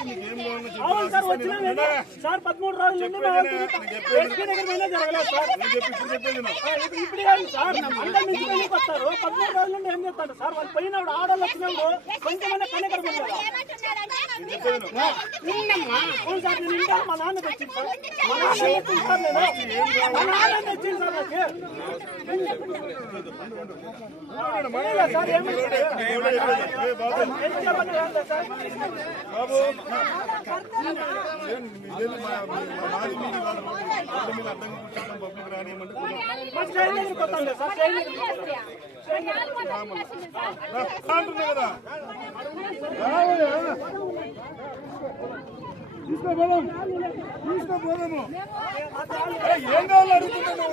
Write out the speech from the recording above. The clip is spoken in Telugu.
అవును సార్ వచ్చినా సార్ 13 రోజుల నుండి ఎస్పీ దగ్గర పోయినా జరగలేదు సార్. ఇప్పుడు కాదు సార్ అందరి నుంచి వెళ్ళి వస్తారు. 13 రోజుల నుండి ఏం చేస్తారు సార్? వాళ్ళు పోయినప్పుడు ఆడవాళ్ళు వచ్చినప్పుడు కొంచెమైనా కనెకరమా? అవును సార్ నేను ఇంకా మా నాన్న తెచ్చింది సార్. మా నాన్న తెచ్చింది సార్. నేను మా నాన్న తెచ్చింది సార్. నాకు సార్ ఏమి తీసుకోపోదాము ఏం కావాలి అడుగుతున్నాను.